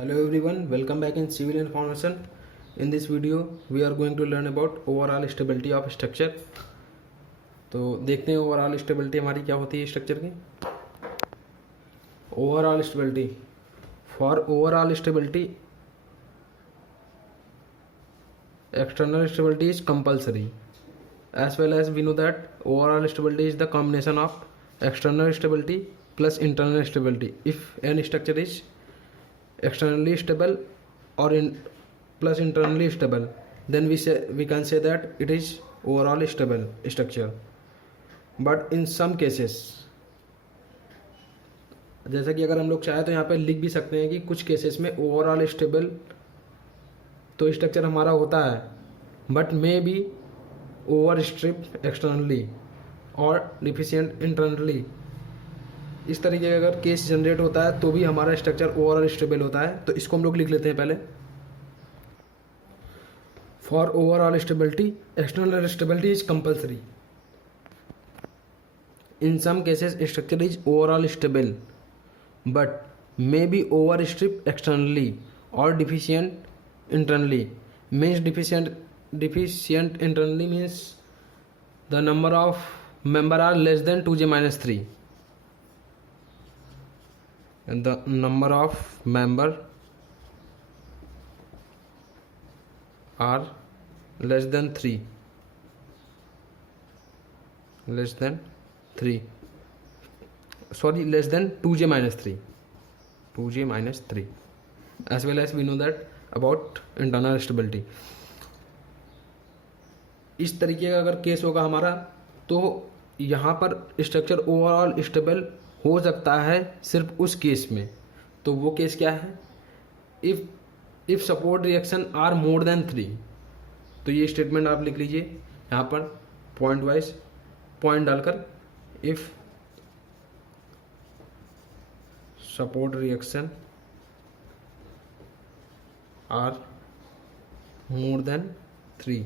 Hello everyone, welcome back in Civil Information. In this video, we are going to learn about overall stability of structure. तो देखते हैं overall stability हमारी क्या होती है structure की. Overall stability, for overall stability external stability is compulsory, as well as we know that overall stability is the combination of external stability plus internal stability. If any structure is externally stable or plus internally stable, then we can say that it is overall stable structure. But in some cases, जैसा कि अगर हम लोग चाहे तो यहाँ पे लिख भी सकते हैं कि कुछ केसेस में ओवरऑल स्टेबल तो स्ट्रक्चर हमारा होता है, but maybe over stiff externally और डिफिशियंट इंटरनली. इस तरीके का अगर केस जनरेट होता है तो भी हमारा स्ट्रक्चर ओवरऑल स्टेबल होता है. तो इसको हम लोग लिख लेते हैं पहले. For overall stability external stability is compulsory. In some cases structure is overall stable but maybe over stiff externally और deficient internally. Means deficient internally means the number of member are less than 2j minus 3, and the number of member are less than 3 less than 2j minus 3, as well as we know that about internal stability. इस तरीके का अगर case होगा हमारा तो यहाँ पर structure overall stable हो सकता है सिर्फ उस केस में. तो वो केस क्या है? If support reaction are more than 3. तो ये स्टेटमेंट आप लिख लीजिए यहाँ पर पॉइंट वाइज पॉइंट डालकर. If support reaction are more than 3.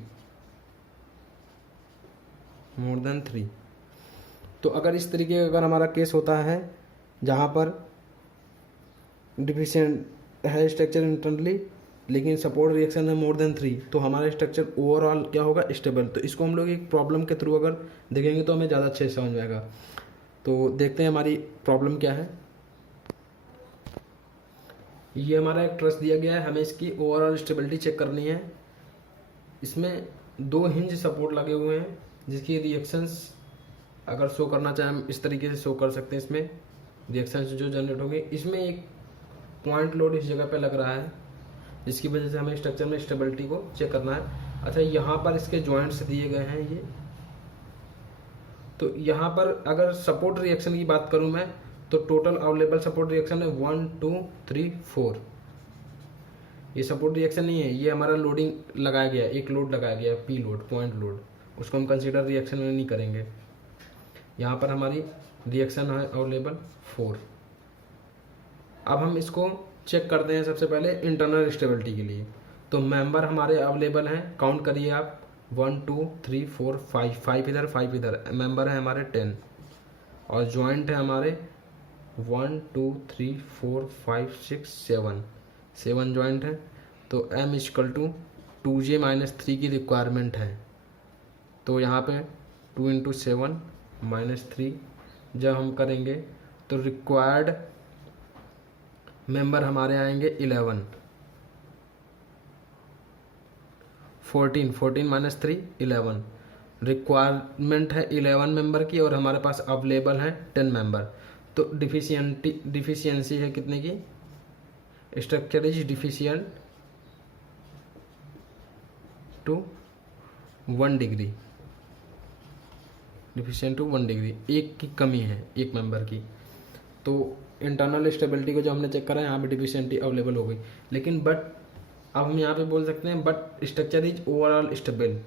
तो अगर इस तरीके का अगर हमारा केस होता है जहाँ पर डिफिशिएंट है स्ट्रक्चर इंटरनली लेकिन सपोर्ट रिएक्शन है मोर देन 3, तो हमारा स्ट्रक्चर ओवरऑल क्या होगा? स्टेबल. तो इसको हम लोग एक प्रॉब्लम के थ्रू अगर देखेंगे तो हमें ज़्यादा अच्छे से समझ में आएगा. तो देखते हैं हमारी प्रॉब्लम क्या है. ये हमारा एक ट्रस दिया गया है, हमें इसकी ओवरऑल स्टेबिलिटी चेक करनी है. इसमें 2 हिंज सपोर्ट लगे हुए हैं जिसकी रिएक्शंस अगर शो करना चाहें हम इस तरीके से शो कर सकते हैं. इसमें रिएक्शंस जो जनरेट होगी, इसमें एक पॉइंट लोड इस जगह पे लग रहा है जिसकी वजह से हमें स्ट्रक्चर में स्टेबिलिटी को चेक करना है. अच्छा, यहाँ पर इसके जॉइंट्स दिए गए हैं ये. तो यहाँ पर अगर सपोर्ट रिएक्शन की बात करूँ मैं तो टोटल अवेलेबल सपोर्ट रिएक्शन है 1 2 3 4. ये सपोर्ट रिएक्शन नहीं है, ये हमारा लोडिंग लगाया गया, एक लोड लगाया गया पी लोड, पॉइंट लोड. उसको हम कंसीडर रिएक्शन में नहीं करेंगे. यहाँ पर हमारी रिएक्शन है अवेलेबल 4. अब हम इसको चेक करते हैं सबसे पहले इंटरनल स्टेबिलिटी के लिए. तो मेंबर हमारे अवेलेबल हैं, काउंट करिए आप. 1 2 3 4 5 इधर 5 इधर. मेंबर है हमारे 10 और जॉइंट है हमारे 1 2 3 4 5 6 7 जॉइंट है. तो m equal to 2j minus 3 की रिक्वायरमेंट है. तो यहाँ पे 2 इंटू 7 माइनस 3 जब हम करेंगे तो रिक्वायर्ड मेंबर हमारे आएंगे 11. 14 माइनस 3 11. रिक्वायरमेंट है 11 मेंबर की और हमारे पास अवेलेबल है 10 मेंबर. तो डिफिशियंसी है कितने की? Structure is deficient to 1 degree. Deficient to 1 degree, एक की कमी है एक मेंबर की. तो इंटरनल स्टेबिलिटी को जो हमने चेक करा यहाँ पे डिफिशियंटी अवेलेबल हो गई. लेकिन बट अब हम यहाँ पे बोल सकते हैं but structure is overall stable.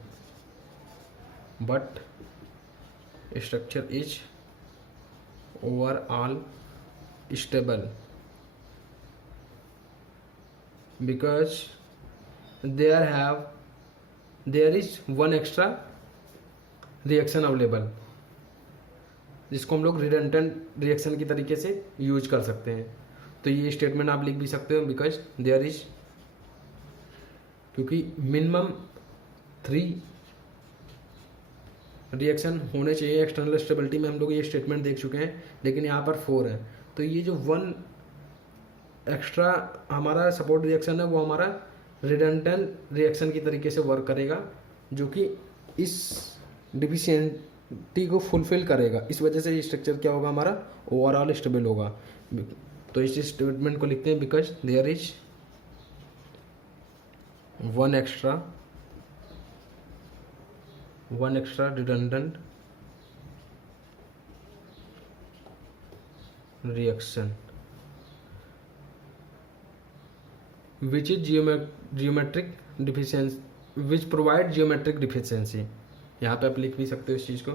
But structure is overall stable because there is one extra reaction available जिसको हम लोग रिडंडेंट रिएक्शन की तरीके से यूज कर सकते हैं. तो ये स्टेटमेंट आप लिख भी सकते हो बिकॉज देयर इज, क्योंकि मिनिमम 3 रिएक्शन होने चाहिए एक्सटर्नल स्टेबिलिटी में, हम लोग ये स्टेटमेंट देख चुके हैं, लेकिन यहाँ पर 4 है। तो ये जो 1 एक्स्ट्रा हमारा सपोर्ट रिएक्शन है वो हमारा रिडंडेंट रिएक्शन की तरीके से वर्क करेगा, जो कि इस डिफिशियंटी को फुलफिल करेगा। इस वजह से ये स्ट्रक्चर क्या होगा, हमारा ओवरऑल स्टेबल होगा। तो इस स्टेटमेंट को लिखते हैं because there is 1 extra redundant reaction which is geometric deficiency, which provide geometric deficiency। यहाँ पे आप लिख भी सकते हो इस चीज़ को,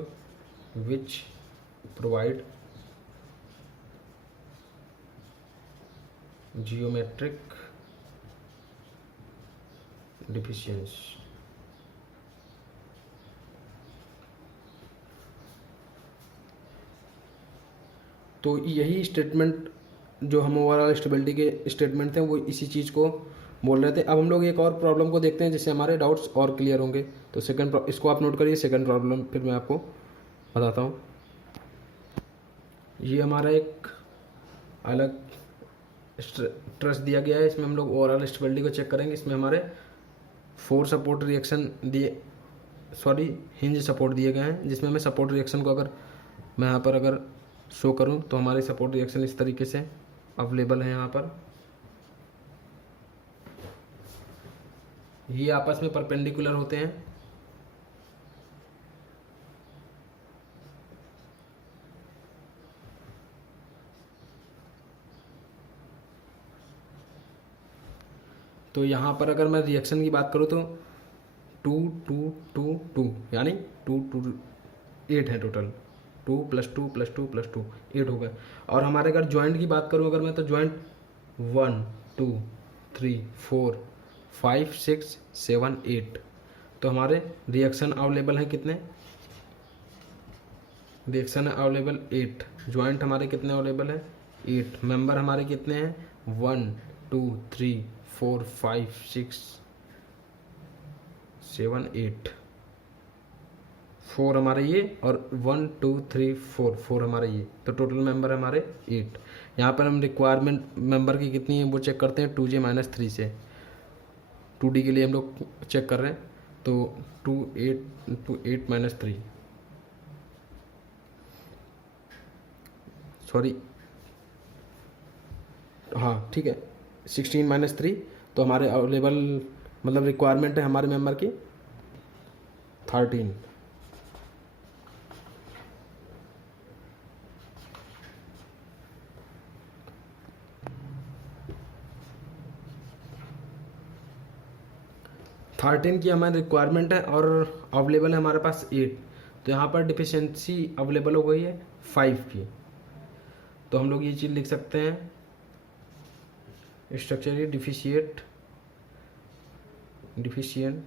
which provide geometric deficiency। तो यही स्टेटमेंट जो हम ओवरऑल स्टेबिलिटी के स्टेटमेंट थे वो इसी चीज़ को बोल रहे थे। अब हम लोग एक और प्रॉब्लम को देखते हैं जिससे हमारे डाउट्स और क्लियर होंगे। तो इसको आप नोट करिए, सेकंड प्रॉब्लम फिर मैं आपको बताता हूँ। ये हमारा एक अलग ट्रस्ट दिया गया है, इसमें हम लोग ओवरऑल स्टेबिलिटी को चेक करेंगे। इसमें हमारे 4 सपोर्ट रिएक्शन हिंज सपोर्ट दिए गए हैं, जिसमें हमें सपोर्ट रिएक्शन को अगर मैं यहाँ पर अगर शो करूँ तो हमारे सपोर्ट रिएक्शन इस तरीके से अवेलेबल है। यहाँ पर ये आपस में परपेंडिकुलर होते हैं। तो यहाँ पर अगर मैं रिएक्शन की बात करूँ तो 2 2 2 2 यानी 2 2 8 है टोटल। 2 + 2 + 2 + 2 8 हो गए। और हमारे अगर जॉइंट की बात करूँ अगर मैं, तो जॉइंट 1 2 3 4 5 6 7 8। तो हमारे रिएक्शन अवेलेबल हैं कितने, रिएक्शन अवेलेबल 8। जॉइंट हमारे कितने अवेलेबल है, 8। मेंबर हमारे कितने हैं, 1 2 3 4 5 6 7 8। 4 हमारे ये, और 1 2 3 4 हमारे ये। तो टोटल मेंबर हमारे 8। यहाँ पर हम रिक्वायरमेंट मेंबर की कितनी है वो चेक करते हैं 2j - 3 से। 2d के लिए हम लोग चेक कर रहे हैं, तो 2 8 - 3 सॉरी, हाँ ठीक है, 16 - 3। तो हमारे अवेलेबल मतलब रिक्वायरमेंट है हमारे मेंबर की 13। की हमारी रिक्वायरमेंट है और अवेलेबल है हमारे पास 8। तो यहाँ पर डिफिशियंसी अवेलेबल हो गई है 5 की। तो हम लोग ये चीज़ लिख सकते हैं, structure deficient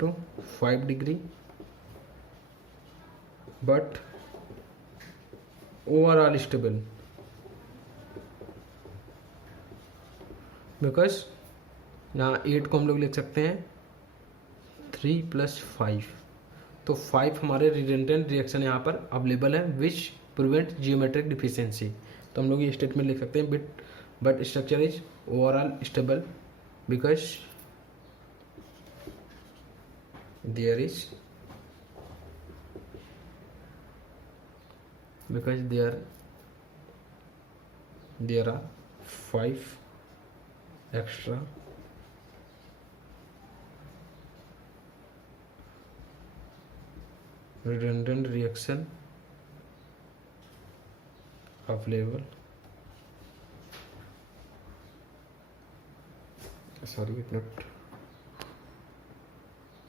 to 5 degree but overall stable, because यहाँ 8 को हम लोग लिख सकते हैं 3 + 5। तो 5 हमारे रिडंडेंट रिएक्शन यहाँ पर अवेलेबल है विच प्रिवेंट जियोमेट्रिक डिफिशियंसी। तो हम लोग ये स्टेटमेंट लिख सकते हैं but structure is overall stable because there are 5 extra redundant reaction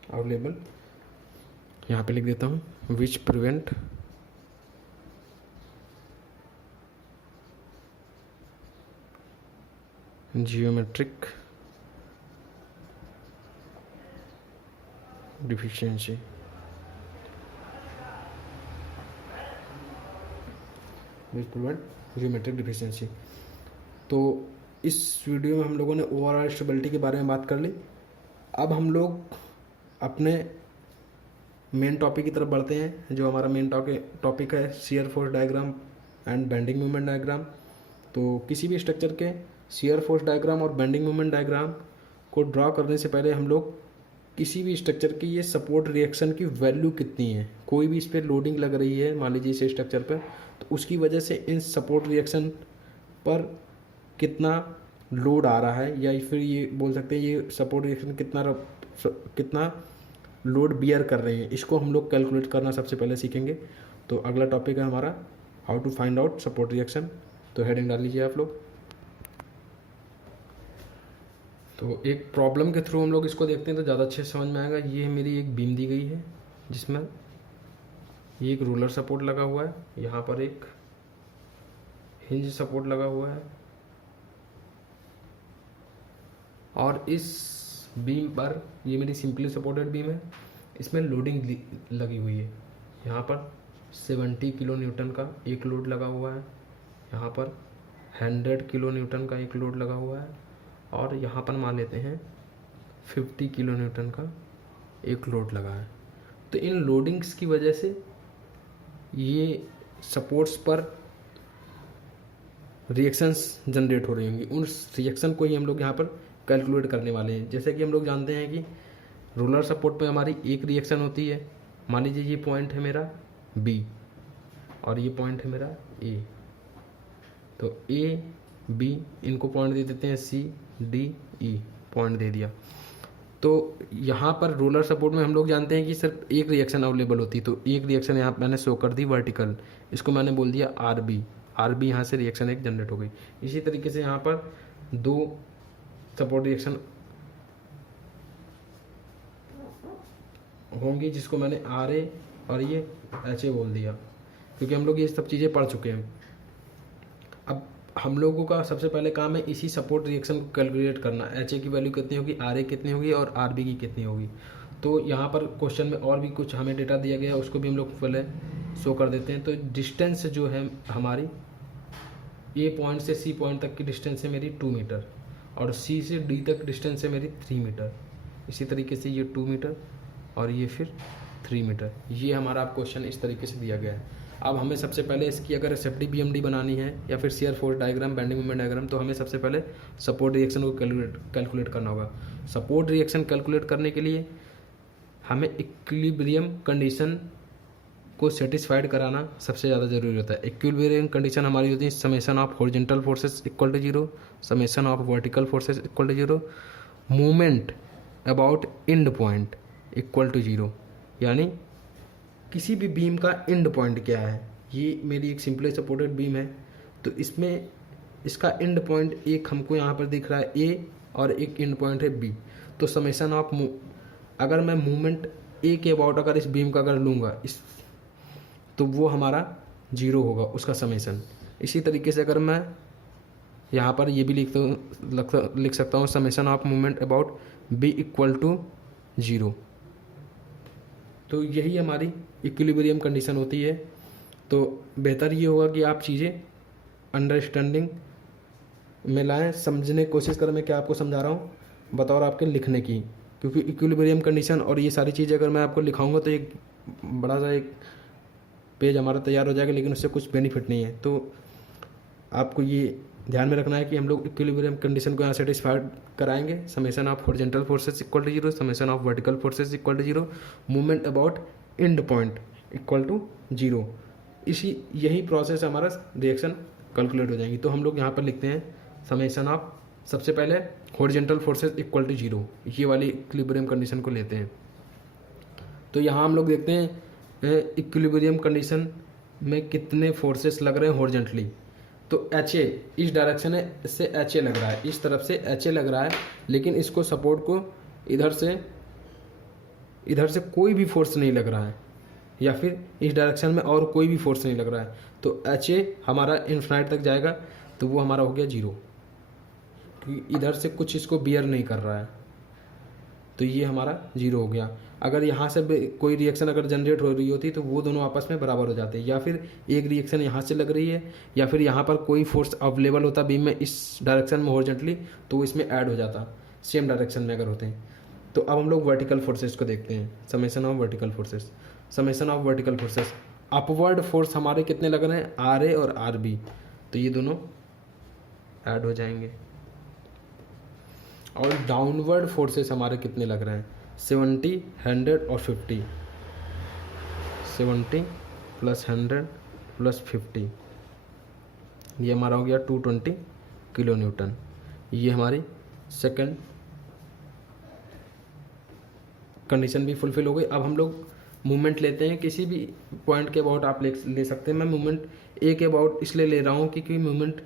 available, यहाँ पे लिख देता हूँ which prevent geometric deficiency. Which prevent geometric deficiency. तो इस वीडियो में हम लोगों ने ओवरऑल स्टेबिलिटी के बारे में बात कर ली। अब हम लोग अपने मेन टॉपिक की तरफ बढ़ते हैं, जो हमारा मेन टॉपिक है shear force diagram and bending moment diagram. तो किसी भी स्ट्रक्चर के शियर फोर्स डायग्राम और बेंडिंग मोमेंट डायग्राम को ड्रॉ करने से पहले हम लोग किसी भी स्ट्रक्चर की ये सपोर्ट रिएक्शन की वैल्यू कितनी है, कोई भी इस पर लोडिंग लग रही है मान लीजिए इस स्ट्रक्चर पर, तो उसकी वजह से इन सपोर्ट रिएक्शन पर कितना लोड आ रहा है, या फिर ये बोल सकते हैं ये सपोर्ट रिएक्शन कितना लोड बियर कर रहे हैं, इसको हम लोग कैलकुलेट करना सबसे पहले सीखेंगे। तो अगला टॉपिक है हमारा how to find out support reaction. तो हेडिंग डाल लीजिए आप लोग। तो एक प्रॉब्लम के थ्रू हम लोग इसको देखते हैं तो ज़्यादा अच्छे से समझ में आएगा। ये मेरी एक बीम दी गई है जिसमें ये एक रोलर सपोर्ट लगा हुआ है, यहाँ पर एक हिंज सपोर्ट लगा हुआ है, और इस बीम पर ये मेरी सिंपली सपोर्टेड बीम है, इसमें लोडिंग लगी हुई है। यहाँ पर 70 किलो न्यूटन का एक लोड लगा हुआ है, यहाँ पर 100 किलो न्यूटन का एक लोड लगा हुआ है, और यहाँ पर मान लेते हैं 50 किलो न्यूटन का एक लोड लगा है। तो इन लोडिंग्स की वजह से ये सपोर्ट्स पर रिएक्शंस जनरेट हो रही होंगी। उन रिएक्शन को ही हम लोग यहाँ पर कैलकुलेट करने वाले हैं। जैसे कि हम लोग जानते हैं कि रोलर सपोर्ट पे हमारी एक रिएक्शन होती है, मान लीजिए ये पॉइंट है मेरा बी और ये पॉइंट है मेरा ए, तो ए बी इनको पॉइंट दे देते हैं, सी डी ई पॉइंट दे दिया। तो यहाँ पर रोलर सपोर्ट में हम लोग जानते हैं कि सिर्फ एक रिएक्शन अवेलेबल होती है, तो एक रिएक्शन यहाँ मैंने शो कर दी वर्टिकल, इसको मैंने बोल दिया आर बी यहाँ से रिएक्शन एक जनरेट हो गई। इसी तरीके से यहाँ पर दो सपोर्ट रिएक्शन होंगी जिसको मैंने आर ए और ये एच ए बोल दिया, क्योंकि हम लोग ये सब चीज़ें पढ़ चुके हैं। अब हम लोगों का सबसे पहले काम है इसी सपोर्ट रिएक्शन को कैलकुलेट करना, एच ए की वैल्यू कितनी होगी, आर ए कितनी होगी और आर बी की कितनी होगी। तो यहाँ पर क्वेश्चन में और भी कुछ हमें डेटा दिया गया है, उसको भी हम लोग पहले शो कर देते हैं। तो डिस्टेंस जो है हमारी ए पॉइंट से सी पॉइंट तक की डिस्टेंस है मेरी 2 मीटर, और सी से डी तक डिस्टेंस है मेरी 3 मीटर। इसी तरीके से ये 2 मीटर और ये फिर 3 मीटर। ये हमारा क्वेश्चन इस तरीके से दिया गया है। अब हमें सबसे पहले इसकी अगर एसएफडी बीएमडी बनानी है या फिर shear force diagram bending moment diagram, तो हमें सबसे पहले सपोर्ट रिएक्शन को कैलकुलेट करना होगा। सपोर्ट रिएक्शन कैलकुलेट करने के लिए हमें इक्विलिब्रियम कंडीशन को सेटिस्फाइड कराना सबसे ज़्यादा जरूरी होता है। इक्विलिब्रियम कंडीशन हमारी होती है summation of horizontal forces equal to 0, summation of vertical forces equal to 0, movement about end point equal to 0। यानी किसी भी बीम का एंड पॉइंट क्या है। ये मेरी एक सिंपली सपोर्टेड बीम है, तो इसमें इसका एंड पॉइंट एक हमको यहाँ पर दिख रहा है ए और एक एंड पॉइंट है बी। तो समेशन ऑफ अगर मैं मूवमेंट ए के अबाउट अगर इस बीम का अगर लूँगा इस, तो वो हमारा 0 होगा उसका समेशन। इसी तरीके से अगर मैं यहाँ पर ये भी लिख सकता हूँ summation of movement about B equal to 0। तो यही हमारी इक्विलिब्रियम कंडीशन होती है। तो बेहतर ये होगा कि आप चीज़ें अंडरस्टैंडिंग में लाएं, समझने की कोशिश करें। मैं क्या आपको समझा रहा हूँ बतौर आपके लिखने की, क्योंकि इक्विलिब्रियम कंडीशन और ये सारी चीज़ें अगर मैं आपको लिखाऊंगा तो एक बड़ा सा एक पेज हमारा तैयार हो जाएगा, लेकिन उससे कुछ बेनिफिट नहीं है। तो आपको ये ध्यान में रखना है कि हम लोग इक्विलिब्रियम कंडीशन को यहाँ सेटिस्फाइड कराएंगे। Summation of horizontal forces equal to 0, summation of vertical forces equal to 0, movement about end point equal to 0। यही प्रोसेस हमारा रिएक्शन कैलकुलेट हो जाएंगी। तो हम लोग यहाँ पर लिखते हैं समेशन ऑफ, सबसे पहले हॉरिजॉन्टल फोर्सेस इक्वल टू 0, ये वाली इक्विलिब्रियम कंडीशन को लेते हैं। तो यहाँ हम लोग देखते हैं इक्विलिब्रियम कंडीशन में कितने फोर्सेस लग रहे हैं हॉरिजॉन्टली। तो एच ए इस डायरेक्शन है, इससे एच ए लग रहा है, इस तरफ से एच ए लग रहा है, लेकिन इसको सपोर्ट को इधर से कोई भी फोर्स नहीं लग रहा है, या फिर इस डायरेक्शन में और कोई भी फोर्स नहीं लग रहा है। तो एच ए हमारा इन्फिनाइट तक जाएगा, तो वो हमारा हो गया 0, क्योंकि इधर से कुछ इसको बियर नहीं कर रहा है। तो ये हमारा 0 हो गया। अगर यहाँ से कोई रिएक्शन अगर जनरेट हो रही होती तो वो दोनों आपस में बराबर हो जाते, या फिर एक रिएक्शन यहाँ से लग रही है या फिर यहाँ पर कोई फोर्स अवेलेबल होता बीम में इस डायरेक्शन में हॉरिजॉन्टली, तो इसमें ऐड हो जाता सेम डायरेक्शन में अगर होते हैं। तो अब हम लोग वर्टिकल फोर्सेस को देखते हैं, summation of vertical forces. Summation of vertical forces, upward force हमारे कितने लग रहे हैं, आर ए और आर बी, तो ये दोनों ऐड हो जाएंगे। और डाउनवर्ड फोर्सेस हमारे कितने लग रहे हैं, 70, 100 और 50, 70 + 100 + 50, ये हमारा हो गया 220 किलो न्यूटन। ये हमारी सेकंड कंडीशन भी फुलफिल हो गई। अब हम लोग मूवमेंट लेते हैं, किसी भी पॉइंट के अबाउट आप ले सकते हैं। मैं मूवमेंट ए के अबाउट इसलिए ले रहा हूँ क्योंकि मूवमेंट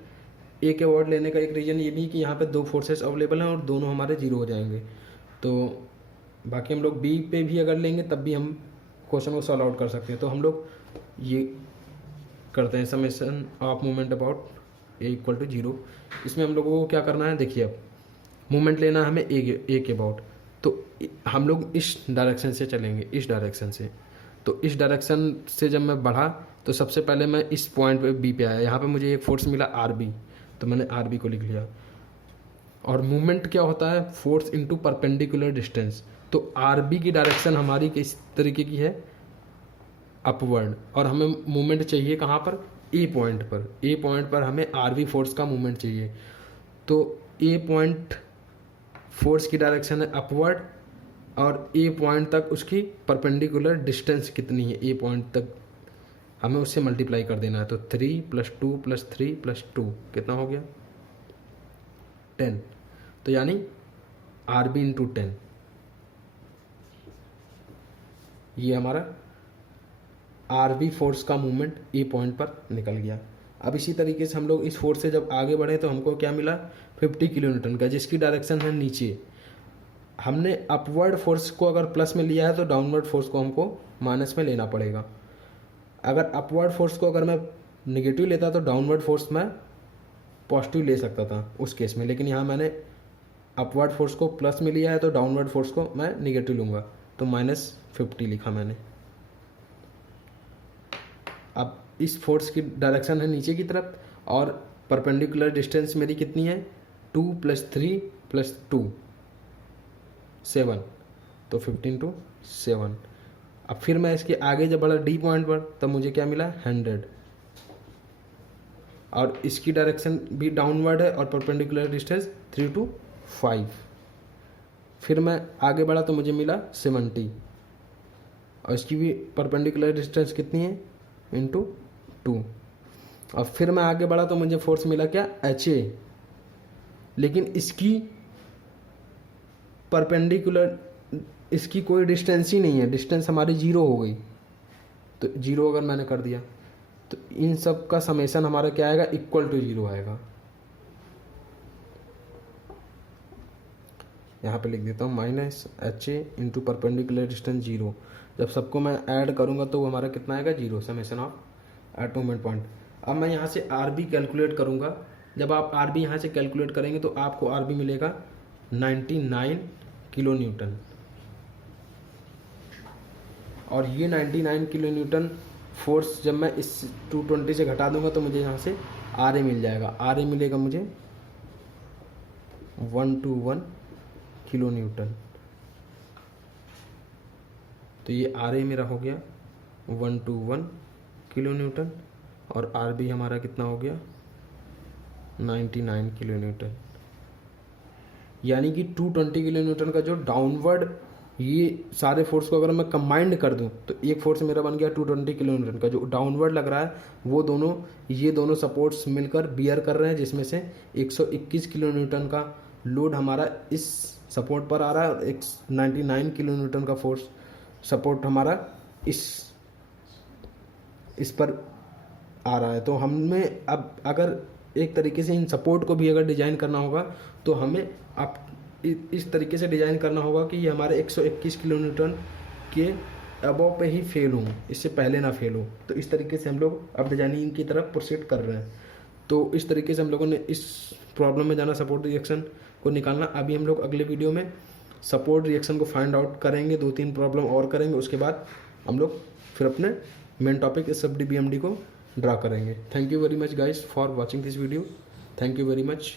ए के अबाउट लेने का एक रीज़न ये भी कि यहाँ पे 2 फोर्सेस अवेलेबल हैं और दोनों हमारे 0 हो जाएंगे। तो बाकी हम लोग बी पे भी अगर लेंगे तब भी हम क्वेश्चन को सॉल्व आउट कर सकते हैं। तो हम लोग ये करते हैं, समेशन ऑफ मूवमेंट अबाउट ए = 0। इसमें हम लोगों को क्या करना है, देखिए अब मूवमेंट लेना है हमें ए के अबाउट, तो हम लोग इस डायरेक्शन से चलेंगे, इस डायरेक्शन से। तो इस डायरेक्शन से जब मैं बढ़ा तो सबसे पहले मैं इस पॉइंट पे बी पे आया, यहाँ पे मुझे एक फोर्स मिला आर बी, तो मैंने आर बी को लिख लिया। और मूवमेंट क्या होता है, फोर्स इनटू परपेंडिकुलर डिस्टेंस। तो आर बी की डायरेक्शन हमारी किस तरीके की है, अपवर्ड, और हमें मूवमेंट चाहिए कहाँ पर, ए पॉइंट पर। ए पॉइंट पर हमें आर बी फोर्स का मूवमेंट चाहिए। तो ए पॉइंट फोर्स की डायरेक्शन है अपवर्ड और ए पॉइंट तक उसकी परपेंडिकुलर डिस्टेंस कितनी है, ए पॉइंट तक हमें उससे मल्टीप्लाई कर देना है। तो 3 + 2 + 3 + 2 कितना हो गया, 10। तो यानी आर बी × 10, ये हमारा आर बी फोर्स का मूवमेंट ए पॉइंट पर निकल गया। अब इसी तरीके से हम लोग इस फोर्स से जब आगे बढ़े तो हमको क्या मिला, 50 किलो न्यूटन का, जिसकी डायरेक्शन है नीचे। हमने अपवर्ड फोर्स को अगर प्लस में लिया है तो डाउनवर्ड फोर्स को हमको माइनस में लेना पड़ेगा। अगर अपवर्ड फोर्स को अगर मैं निगेटिव लेता तो डाउनवर्ड फोर्स मैं पॉजिटिव ले सकता था उस केस में, लेकिन यहाँ मैंने अपवर्ड फोर्स को प्लस में लिया है तो डाउनवर्ड फोर्स को मैं निगेटिव लूँगा, तो -50 लिखा मैंने। अब इस फोर्स की डायरेक्शन है नीचे की तरफ और परपेंडिकुलर डिस्टेंस मेरी कितनी है, 2 + 3 + 2 7, तो 15 × 7। अब फिर मैं इसके आगे जब बढ़ा डी पॉइंट पर तब मुझे क्या मिला, 100, और इसकी डायरेक्शन भी डाउनवर्ड है और परपेंडिकुलर डिस्टेंस 3 to 5। फिर मैं आगे बढ़ा तो मुझे मिला 70 और इसकी भी परपेंडिकुलर डिस्टेंस कितनी है, × 2। और फिर मैं आगे बढ़ा तो मुझे फोर्स मिला क्या, HA, लेकिन इसकी परपेंडिकुलर इसकी कोई डिस्टेंस ही नहीं है, डिस्टेंस हमारी 0 हो गई। तो 0 अगर मैंने कर दिया तो इन सब का समेशन हमारा क्या आएगा, = 0 आएगा। यहाँ पे लिख देता हूँ -HA × परपेंडिकुलर डिस्टेंस 0। जब सबको मैं ऐड करूँगा तो हमारा कितना आएगा, 0, summation of at movement point. अब मैं यहाँ से आर बी कैलकुलेट करूँगा। जब आप आर बी यहाँ से कैलकुलेट करेंगे तो आपको आर बी मिलेगा 99 किलो न्यूटन, और ये 99 किलो न्यूटन फोर्स जब मैं इस 220 से घटा दूंगा तो मुझे यहाँ से आर ए मिल जाएगा। आर ए मिलेगा मुझे 121 किलो न्यूटन। तो ये आर ए मेरा हो गया 121 किलो न्यूटन और आर बी हमारा कितना हो गया, 99 किलो न्यूटन। यानी कि 220 किलो न्यूटन का जो डाउनवर्ड ये सारे फोर्स को अगर मैं कंबाइंड कर दूं तो एक फोर्स मेरा बन गया 220 किलो न्यूटन का। जो डाउनवर्ड लग रहा है वो दोनों, ये दोनों सपोर्ट्स मिलकर बियर कर रहे हैं, जिसमें से 121 किलो न्यूटन का लोड हमारा इस सपोर्ट पर आ रहा है और 99 किलो न्यूटन का फोर्स सपोर्ट हमारा इस पर आ रहा है। तो हमें अब अगर एक तरीके से इन सपोर्ट को भी अगर डिजाइन करना होगा तो हमें अब इस तरीके से डिजाइन करना होगा कि ये हमारे 121 किलो न्यूटन के अबव पे ही फेल हो, इससे पहले ना फेल हो। तो इस तरीके से हम लोग अब डिजाइनिंग की तरफ प्रोसीड कर रहे हैं। तो इस तरीके से हम लोगों ने इस प्रॉब्लम में जाना, सपोर्ट रिएक्शन को निकालना। अभी हम लोग अगले वीडियो में सपोर्ट रिएक्शन को फाइंड आउट करेंगे, 2-3 प्रॉब्लम और करेंगे, उसके बाद हम लोग फिर अपने मेन टॉपिक SFD BMD को ड्रा करेंगे। Thank you very much guys for watching this video. Thank you very much.